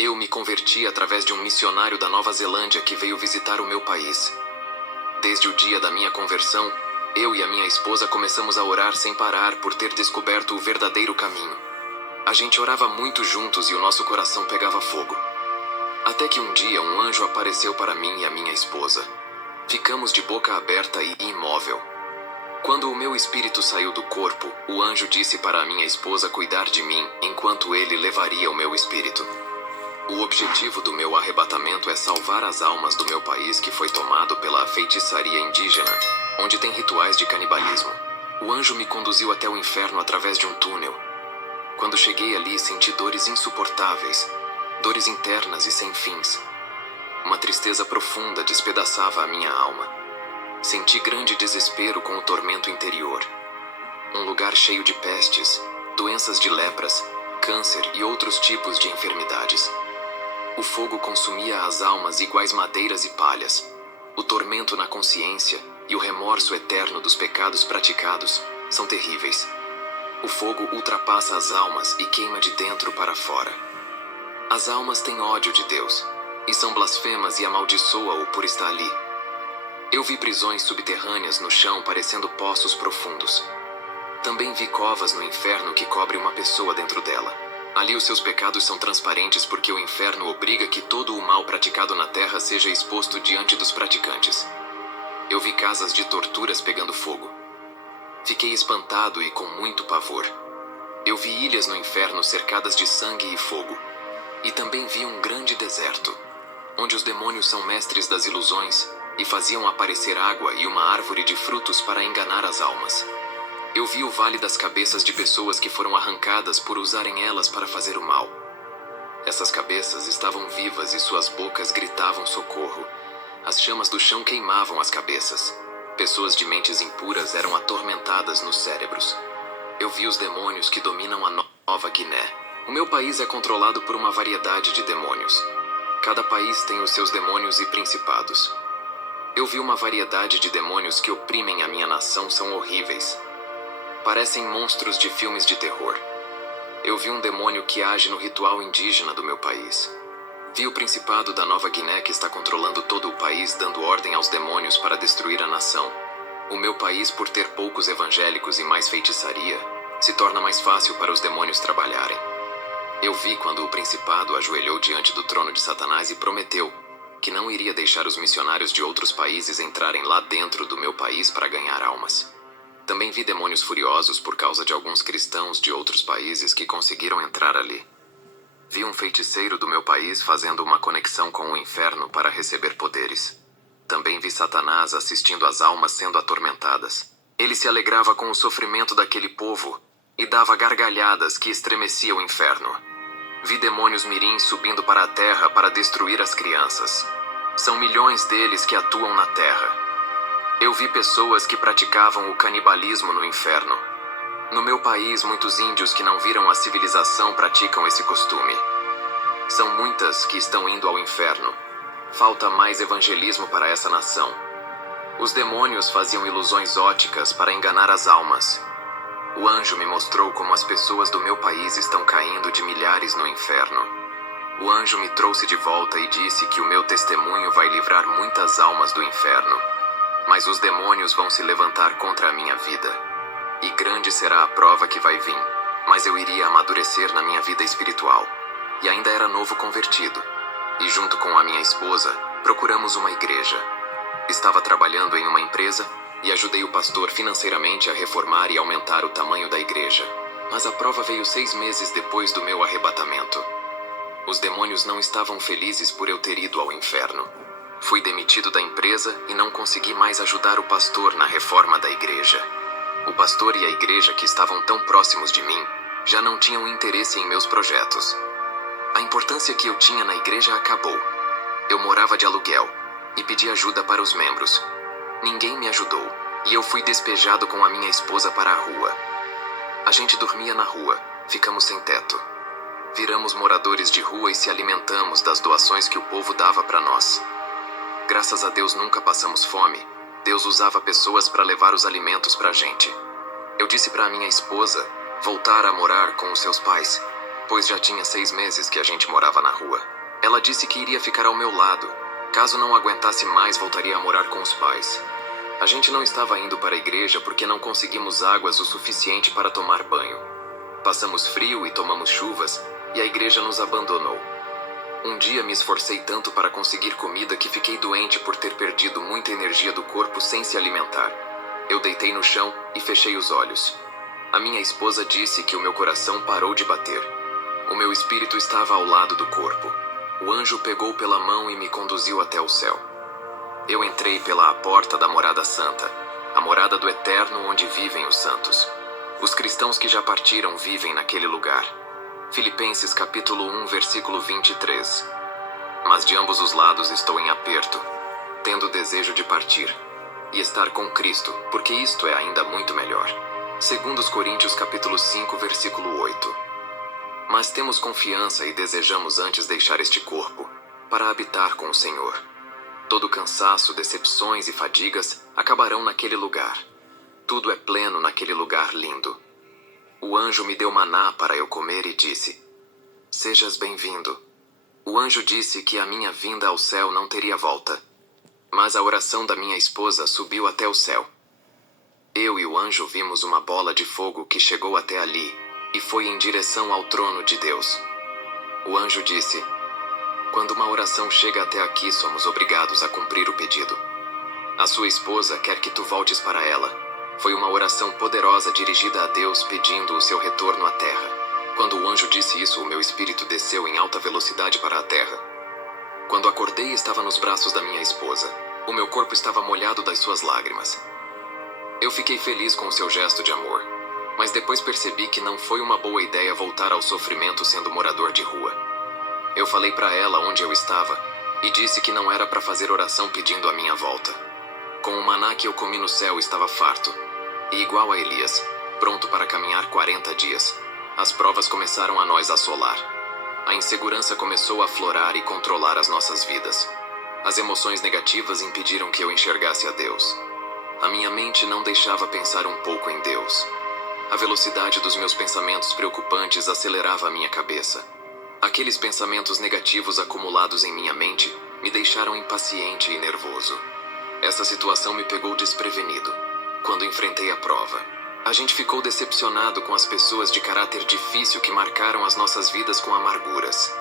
Eu me converti através de um missionário da Nova Zelândia que veio visitar o meu país. Desde o dia da minha conversão, eu e a minha esposa começamos a orar sem parar por ter descoberto o verdadeiro caminho. A gente orava muito juntos e o nosso coração pegava fogo. Até que um dia um anjo apareceu para mim e a minha esposa. Ficamos de boca aberta e imóvel. Quando o meu espírito saiu do corpo, o anjo disse para a minha esposa cuidar de mim enquanto ele levaria o meu espírito. O objetivo do meu arrebatamento é salvar as almas do meu país que foi tomado pela feitiçaria indígena, onde tem rituais de canibalismo. O anjo me conduziu até o inferno através de um túnel. Quando cheguei ali, senti dores insuportáveis, dores internas e sem fins. Uma tristeza profunda despedaçava a minha alma. Senti grande desespero com o tormento interior. Um lugar cheio de pestes, doenças de lepras, câncer e outros tipos de enfermidades. O fogo consumia as almas iguais madeiras e palhas. O tormento na consciência e o remorso eterno dos pecados praticados são terríveis. O fogo ultrapassa as almas e queima de dentro para fora. As almas têm ódio de Deus e são blasfemas e amaldiçoam-o por estar ali. Eu vi prisões subterrâneas no chão parecendo poços profundos. Também vi covas no inferno que cobrem uma pessoa dentro dela. Ali os seus pecados são transparentes porque o inferno obriga que todo o mal praticado na terra seja exposto diante dos praticantes. Eu vi casas de torturas pegando fogo. Fiquei espantado e com muito pavor. Eu vi ilhas no inferno cercadas de sangue e fogo. E também vi um grande deserto, onde os demônios são mestres das ilusões e faziam aparecer água e uma árvore de frutos para enganar as almas. Eu vi o vale das cabeças de pessoas que foram arrancadas por usarem elas para fazer o mal. Essas cabeças estavam vivas e suas bocas gritavam socorro. As chamas do chão queimavam as cabeças. Pessoas de mentes impuras eram atormentadas nos cérebros. Eu vi os demônios que dominam a Nova Guiné. O meu país é controlado por uma variedade de demônios. Cada país tem os seus demônios e principados. Eu vi uma variedade de demônios que oprimem a minha nação são horríveis. Parecem monstros de filmes de terror. Eu vi um demônio que age no ritual indígena do meu país. Vi o principado da Nova Guiné que está controlando todo o país, dando ordem aos demônios para destruir a nação. O meu país, por ter poucos evangélicos e mais feitiçaria, se torna mais fácil para os demônios trabalharem. Eu vi quando o principado ajoelhou diante do trono de Satanás e prometeu que não iria deixar os missionários de outros países entrarem lá dentro do meu país para ganhar almas. Também vi demônios furiosos por causa de alguns cristãos de outros países que conseguiram entrar ali. Vi um feiticeiro do meu país fazendo uma conexão com o inferno para receber poderes. Também vi Satanás assistindo às almas sendo atormentadas. Ele se alegrava com o sofrimento daquele povo e dava gargalhadas que estremeciam o inferno. Vi demônios mirins subindo para a terra para destruir as crianças. São milhões deles que atuam na terra. Eu vi pessoas que praticavam o canibalismo no inferno. No meu país, muitos índios que não viram a civilização praticam esse costume. São muitas que estão indo ao inferno. Falta mais evangelismo para essa nação. Os demônios faziam ilusões óticas para enganar as almas. O anjo me mostrou como as pessoas do meu país estão caindo de milhares no inferno. O anjo me trouxe de volta e disse que o meu testemunho vai livrar muitas almas do inferno. Mas os demônios vão se levantar contra a minha vida. E grande será a prova que vai vir. Mas eu iria amadurecer na minha vida espiritual. E ainda era novo convertido. E junto com a minha esposa, procuramos uma igreja. Estava trabalhando em uma empresa e ajudei o pastor financeiramente a reformar e aumentar o tamanho da igreja. Mas a prova veio 6 meses depois do meu arrebatamento. Os demônios não estavam felizes por eu ter ido ao inferno. Fui demitido da empresa e não consegui mais ajudar o pastor na reforma da igreja. O pastor e a igreja, que estavam tão próximos de mim, já não tinham interesse em meus projetos. A importância que eu tinha na igreja acabou. Eu morava de aluguel e pedi ajuda para os membros. Ninguém me ajudou e eu fui despejado com a minha esposa para a rua. A gente dormia na rua, ficamos sem teto. Viramos moradores de rua e se alimentamos das doações que o povo dava para nós. Graças a Deus nunca passamos fome. Deus usava pessoas para levar os alimentos para a gente. Eu disse para a minha esposa voltar a morar com os seus pais. pois já tinha 6 meses que a gente morava na rua. Ela disse que iria ficar ao meu lado. Caso não aguentasse mais, voltaria a morar com os pais. A gente não estava indo para a igreja porque não conseguimos águas o suficiente para tomar banho. Passamos frio e tomamos chuvas, e a igreja nos abandonou. Um dia me esforcei tanto para conseguir comida que fiquei doente por ter perdido muita energia do corpo sem se alimentar. Eu deitei no chão e fechei os olhos. A minha esposa disse que o meu coração parou de bater. O meu espírito estava ao lado do corpo. O anjo pegou pela mão e me conduziu até o céu. Eu entrei pela porta da morada santa, a morada do eterno onde vivem os santos. Os cristãos que já partiram vivem naquele lugar. Filipenses capítulo 1, versículo 23. Mas de ambos os lados estou em aperto, tendo o desejo de partir e estar com Cristo, porque isto é ainda muito melhor. 2 Coríntios capítulo 5, versículo 8. Mas temos confiança e desejamos antes deixar este corpo, para habitar com o Senhor. Todo cansaço, decepções e fadigas acabarão naquele lugar. Tudo é pleno naquele lugar lindo. O anjo me deu maná para eu comer e disse: Sejas bem-vindo. O anjo disse que a minha vinda ao céu não teria volta. Mas a oração da minha esposa subiu até o céu. Eu e o anjo vimos uma bola de fogo que chegou até ali e foi em direção ao trono de Deus. O anjo disse: Quando uma oração chega até aqui, somos obrigados a cumprir o pedido. A sua esposa quer que tu voltes para ela. Foi uma oração poderosa dirigida a Deus pedindo o seu retorno à terra. Quando o anjo disse isso, o meu espírito desceu em alta velocidade para a terra. Quando acordei, estava nos braços da minha esposa. O meu corpo estava molhado das suas lágrimas. Eu fiquei feliz com o seu gesto de amor, mas depois percebi que não foi uma boa ideia voltar ao sofrimento sendo morador de rua. Eu falei para ela onde eu estava e disse que não era para fazer oração pedindo a minha volta. Com o maná que eu comi no céu, estava farto. E igual a Elias, pronto para caminhar 40 dias, as provas começaram a nos assolar. A insegurança começou a aflorar e controlar as nossas vidas. As emoções negativas impediram que eu enxergasse a Deus. A minha mente não deixava pensar um pouco em Deus. A velocidade dos meus pensamentos preocupantes acelerava a minha cabeça. Aqueles pensamentos negativos acumulados em minha mente me deixaram impaciente e nervoso. Essa situação me pegou desprevenido. Quando enfrentei a prova, a gente ficou decepcionado com as pessoas de caráter difícil que marcaram as nossas vidas com amarguras.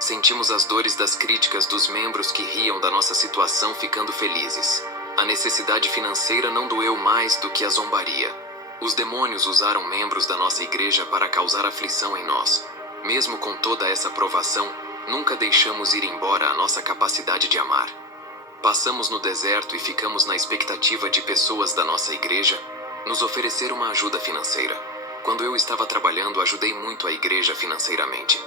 Sentimos as dores das críticas dos membros que riam da nossa situação ficando felizes. A necessidade financeira não doeu mais do que a zombaria. Os demônios usaram membros da nossa igreja para causar aflição em nós. Mesmo com toda essa provação, nunca deixamos ir embora a nossa capacidade de amar. Passamos no deserto e ficamos na expectativa de pessoas da nossa igreja nos oferecer uma ajuda financeira. Quando eu estava trabalhando, ajudei muito a igreja financeiramente.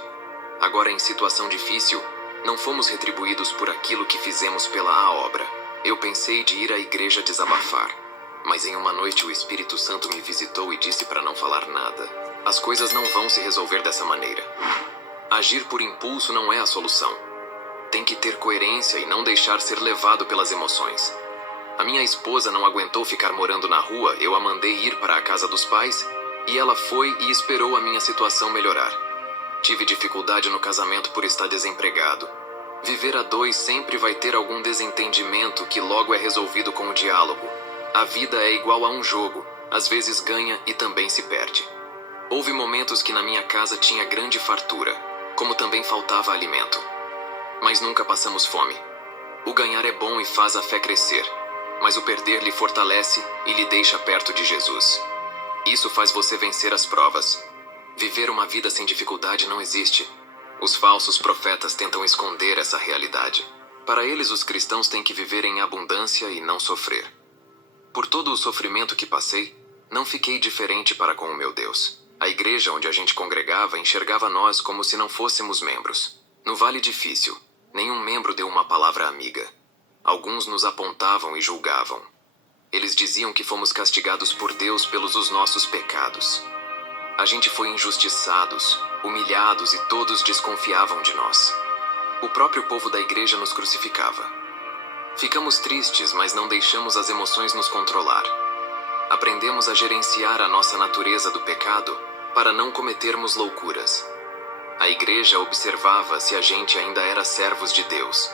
Agora, em situação difícil, não fomos retribuídos por aquilo que fizemos pela obra. Eu pensei de ir à igreja desabafar, mas em uma noite o Espírito Santo me visitou e disse para não falar nada. As coisas não vão se resolver dessa maneira. Agir por impulso não é a solução. Tem que ter coerência e não deixar ser levado pelas emoções. A minha esposa não aguentou ficar morando na rua, eu a mandei ir para a casa dos pais, e ela foi e esperou a minha situação melhorar. Tive dificuldade no casamento por estar desempregado. Viver a dois sempre vai ter algum desentendimento que logo é resolvido com o diálogo. A vida é igual a um jogo, às vezes ganha e também se perde. Houve momentos que na minha casa tinha grande fartura, como também faltava alimento. Mas nunca passamos fome. O ganhar é bom e faz a fé crescer, mas o perder lhe fortalece e lhe deixa perto de Jesus. Isso faz você vencer as provas. Viver uma vida sem dificuldade não existe. Os falsos profetas tentam esconder essa realidade. Para eles, os cristãos têm que viver em abundância e não sofrer. Por todo o sofrimento que passei, não fiquei diferente para com o meu Deus. A igreja onde a gente congregava enxergava nós como se não fôssemos membros. No vale difícil, nenhum membro deu uma palavra amiga. Alguns nos apontavam e julgavam. Eles diziam que fomos castigados por Deus pelos os nossos pecados. A gente foi injustiçados, humilhados e todos desconfiavam de nós. O próprio povo da igreja nos crucificava. Ficamos tristes, mas não deixamos as emoções nos controlar. Aprendemos a gerenciar a nossa natureza do pecado para não cometermos loucuras. A igreja observava se a gente ainda era servos de Deus.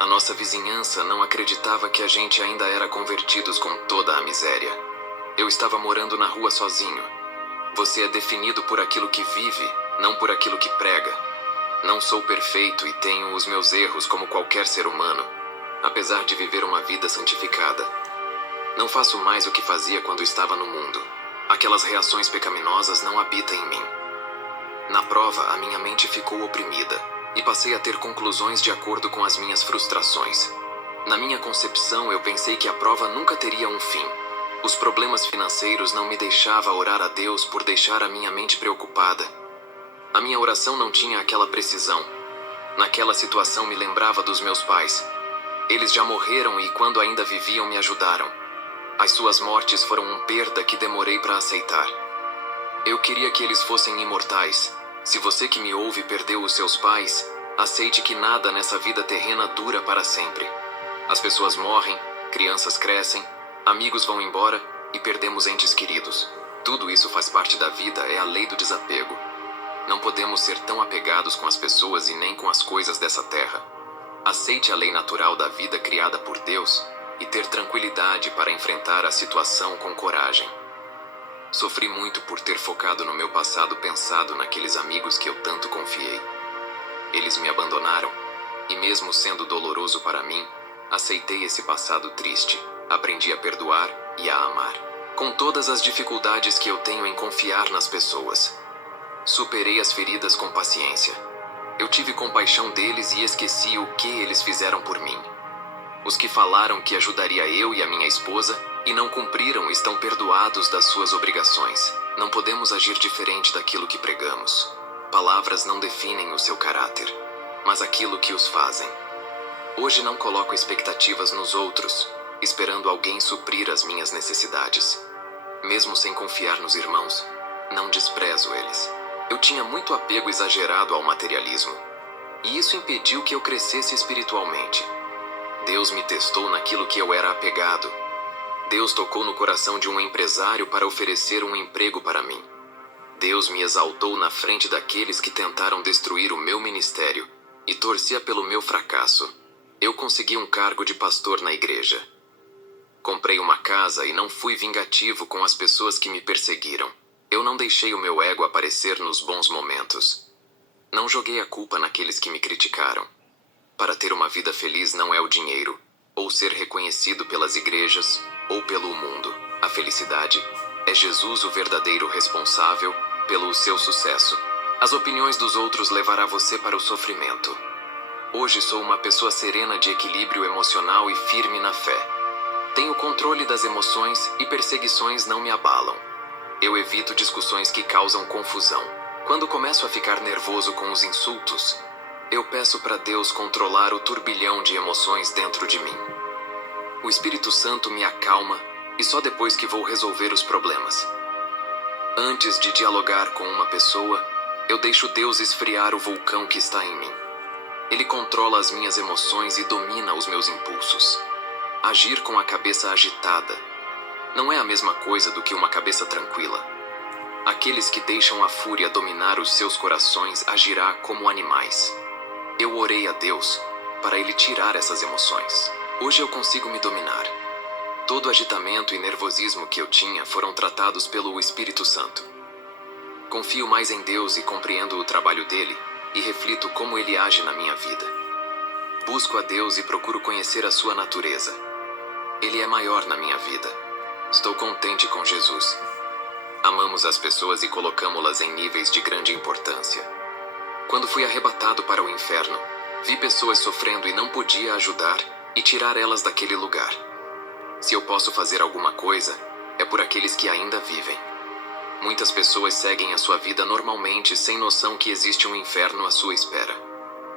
A nossa vizinhança não acreditava que a gente ainda era convertidos com toda a miséria. Eu estava morando na rua sozinho. Você é definido por aquilo que vive, não por aquilo que prega. Não sou perfeito e tenho os meus erros como qualquer ser humano, apesar de viver uma vida santificada. Não faço mais o que fazia quando estava no mundo. Aquelas reações pecaminosas não habitam em mim. Na prova, a minha mente ficou oprimida e passei a ter conclusões de acordo com as minhas frustrações. Na minha concepção, eu pensei que a prova nunca teria um fim. Os problemas financeiros não me deixavam orar a Deus por deixar a minha mente preocupada. A minha oração não tinha aquela precisão. Naquela situação me lembrava dos meus pais. Eles já morreram e quando ainda viviam me ajudaram. As suas mortes foram uma perda que demorei para aceitar. Eu queria que eles fossem imortais. Se você que me ouve perdeu os seus pais, aceite que nada nessa vida terrena dura para sempre. As pessoas morrem, crianças crescem, amigos vão embora e perdemos entes queridos. Tudo isso faz parte da vida, é a lei do desapego. Não podemos ser tão apegados com as pessoas e nem com as coisas dessa terra. Aceite a lei natural da vida criada por Deus e ter tranquilidade para enfrentar a situação com coragem. Sofri muito por ter focado no meu passado pensado naqueles amigos que eu tanto confiei. Eles me abandonaram, e mesmo sendo doloroso para mim, aceitei esse passado triste, aprendi a perdoar e a amar. Com todas as dificuldades que eu tenho em confiar nas pessoas, superei as feridas com paciência. Eu tive compaixão deles e esqueci o que eles fizeram por mim. Os que falaram que ajudaria eu e a minha esposa e não cumpriram estão perdoados das suas obrigações. Não podemos agir diferente daquilo que pregamos. Palavras não definem o seu caráter, mas aquilo que os fazem. Hoje não coloco expectativas nos outros, esperando alguém suprir as minhas necessidades. Mesmo sem confiar nos irmãos, não desprezo eles. Eu tinha muito apego exagerado ao materialismo, e isso impediu que eu crescesse espiritualmente. Deus me testou naquilo que eu era apegado. Deus tocou no coração de um empresário para oferecer um emprego para mim. Deus me exaltou na frente daqueles que tentaram destruir o meu ministério e torcia pelo meu fracasso. Eu consegui um cargo de pastor na igreja. Comprei uma casa e não fui vingativo com as pessoas que me perseguiram. Eu não deixei o meu ego aparecer nos bons momentos. Não joguei a culpa naqueles que me criticaram. Para ter uma vida feliz não é o dinheiro, ou ser reconhecido pelas igrejas, ou pelo mundo. A felicidade é Jesus o verdadeiro responsável pelo seu sucesso. As opiniões dos outros levará você para o sofrimento. Hoje sou uma pessoa serena de equilíbrio emocional e firme na fé. Tenho controle das emoções e perseguições não me abalam. Eu evito discussões que causam confusão. Quando começo a ficar nervoso com os insultos, eu peço para Deus controlar o turbilhão de emoções dentro de mim. O Espírito Santo me acalma e só depois que vou resolver os problemas. Antes de dialogar com uma pessoa, eu deixo Deus esfriar o vulcão que está em mim. Ele controla as minhas emoções e domina os meus impulsos. Agir com a cabeça agitada não é a mesma coisa do que uma cabeça tranquila. Aqueles que deixam a fúria dominar os seus corações agirá como animais. Eu orei a Deus para Ele tirar essas emoções. Hoje eu consigo me dominar. Todo o agitamento e nervosismo que eu tinha foram tratados pelo Espírito Santo. Confio mais em Deus e compreendo o trabalho dele e reflito como ele age na minha vida. Busco a Deus e procuro conhecer a sua natureza. Ele é maior na minha vida. Estou contente com Jesus. Amamos as pessoas e colocamo-las em níveis de grande importância. Quando fui arrebatado para o inferno, vi pessoas sofrendo e não podia ajudar e tirar elas daquele lugar. Se eu posso fazer alguma coisa, é por aqueles que ainda vivem. Muitas pessoas seguem a sua vida normalmente sem noção que existe um inferno à sua espera.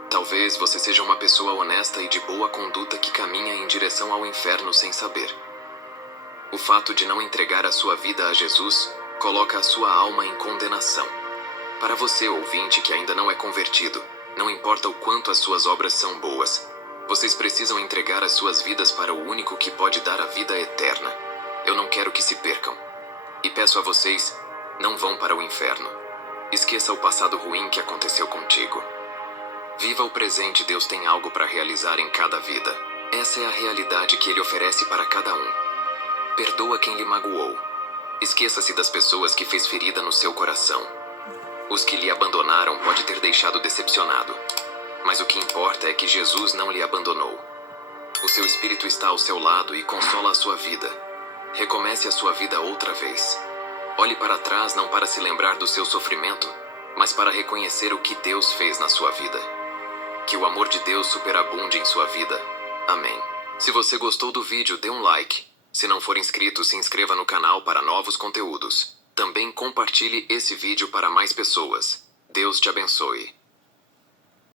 Talvez você seja uma pessoa honesta e de boa conduta que caminha em direção ao inferno sem saber. O fato de não entregar a sua vida a Jesus coloca a sua alma em condenação. Para você, ouvinte, que ainda não é convertido, não importa o quanto as suas obras são boas, vocês precisam entregar as suas vidas para o único que pode dar a vida eterna. Eu não quero que se percam. E peço a vocês, não vão para o inferno. Esqueça o passado ruim que aconteceu contigo. Viva o presente, Deus tem algo para realizar em cada vida. Essa é a realidade que Ele oferece para cada um. Perdoa quem lhe magoou. Esqueça-se das pessoas que fez ferida no seu coração. Os que lhe abandonaram pode ter deixado decepcionado. Mas o que importa é que Jesus não lhe abandonou. O seu Espírito está ao seu lado e consola a sua vida. Recomece a sua vida outra vez. Olhe para trás não para se lembrar do seu sofrimento, mas para reconhecer o que Deus fez na sua vida. Que o amor de Deus superabunde em sua vida. Amém. Se você gostou do vídeo, dê um like. Se não for inscrito, se inscreva no canal para novos conteúdos. Também compartilhe esse vídeo para mais pessoas. Deus te abençoe.